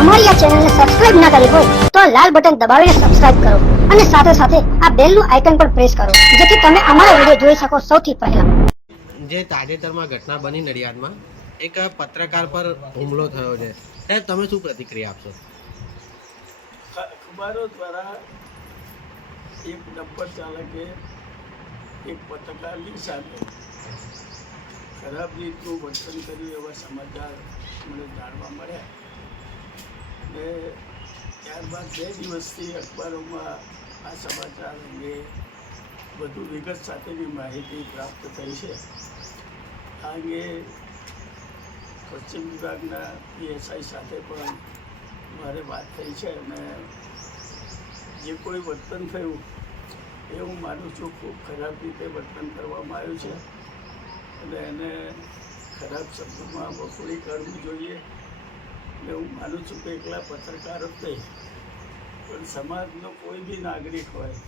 અમારી આ ચેનલને સબસ્ક્રાઇબ ના કરી હોય તો આ લાલ બટન દબાવીને સબસ્ક્રાઇબ કરો અને સાથે સાથે આ બેલનું આઇકન પણ પ્રેસ કરો જેથી તમે અમારા વીડિયો જોઈ શકો સૌથી પહેલા. જે તાજેતરમાં ઘટના બની નડિયાદમાં એક પત્રકાર પર હુમલો થયો છે. ત્યારે તમે શું પ્રતિક્રિયા આપશો? અખબારો દ્વારા એક ડબ્બર ચાલકે એક પત્રકારની સામે ખરાબ રીતનું વર્તન કર્યું એવા સમાચાર મને જાણવા મળ્યા. અને ત્યારબાદ બે દિવસથી અખબારોમાં આ સમાચાર અંગે વધુ વિગત સાથેની માહિતી પ્રાપ્ત થઈ છે. આ અંગે પશ્ચિમ વિભાગના પીએસઆઈ સાથે પણ મારે વાત થઈ છે અને જે કોઈ વર્તન થયું એ હું માનું છું ખૂબ ખરાબ રીતે વર્તન કરવામાં આવ્યું છે. અને એને ખરાબ શબ્દોમાં વખોડી કરવું જોઈએ. અને હું માનું છું કે એકલા પત્રકાર જ પણ સમાજનો કોઈ બી નાગરિક હોય,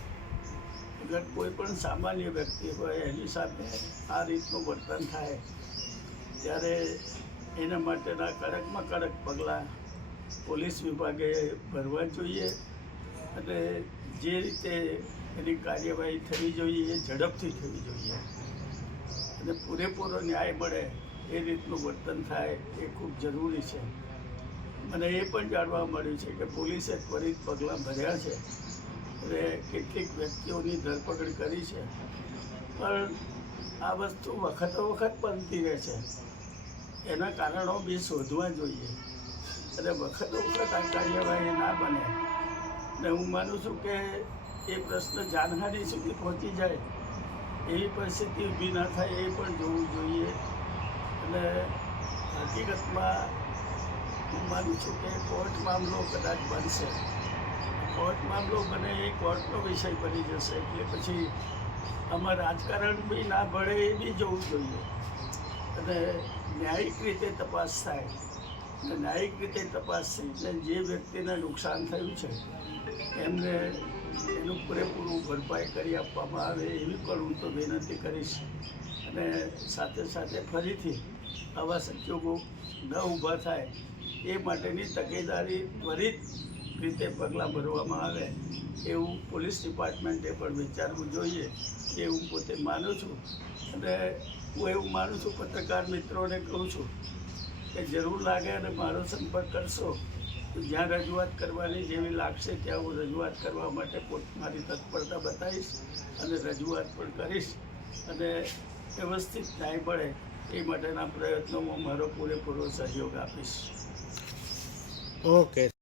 અગર કોઈ પણ સામાન્ય વ્યક્તિ હોય, એની સામે આ રીતનું વર્તન થાય, ત્યારે એના માટેના કડકમાં કડક પગલાં પોલીસ વિભાગે ભરવા જોઈએ અને જે રીતે એની કાર્યવાહી થવી જોઈએ એ ઝડપથી થવી જોઈએ. અને પૂરેપૂરો ન્યાય મળે એ રીતનું વર્તન થાય એ ખૂબ જરૂરી છે. મને એ પણ જાણવા મળ્યું છે કે પોલીસે ત્વરિત પગલાં ભર્યા છે અને કેટલીક વ્યક્તિઓની ધરપકડ કરી છે. પણ આ વસ્તુ વખતો વખત બનતી રહે છે. એના કારણો બી શોધવા જોઈએ. અને વખતો વખત આ કાર્યવાહી ના બને. ને હું માનું છું કે એ પ્રશ્ન જાનહાનિ સુધી પહોંચી જાય, એવી પરિસ્થિતિ ઊભી ના થાય એ પણ જોવું જોઈએ. અને હકીકતમાં માનું છું કે કોર્ટ મામલો કદાચ બનશે. કોર્ટ મામલો બને એ કોર્ટનો વિષય બની જશે એટલે પછી આમાં રાજકારણ બી ના ભળે એ બી જોવું જોઈએ. અને ન્યાયિક રીતે તપાસ થાય. અને ન્યાયિક રીતે તપાસ થઈ એટલે જે વ્યક્તિને નુકસાન થયું છે, એમને એનું પૂરેપૂરું ભરપાઈ કરી આપવામાં આવે એવી પણ હું તો વિનંતી કરીશ. અને સાથે સાથે ફરીથી આવા સંજોગો ન ઊભા થાય, એ માટેની તકેદારી ત્વરિત રીતે પગલાં ભરવામાં આવે એવું પોલીસ ડિપાર્ટમેન્ટે પણ વિચારવું જોઈએ એ હું પોતે માનું છું અને હું એવું માનું છું, પત્રકાર મિત્રોને કહું છું કે જરૂર લાગે અને મારો સંપર્ક કરશો, તો જ્યાં રજૂઆત કરવાની જેવી લાગશે ત્યાં હું રજૂઆત કરવા માટે પોત, મારી તત્પરતા બતાવીશ અને રજૂઆત પણ કરીશ અને વ્યવસ્થિત ન્યાય મળે એ માટેના પ્રયત્નોમાં મારો પૂરેપૂરો સહયોગ આપીશ. ઓકે.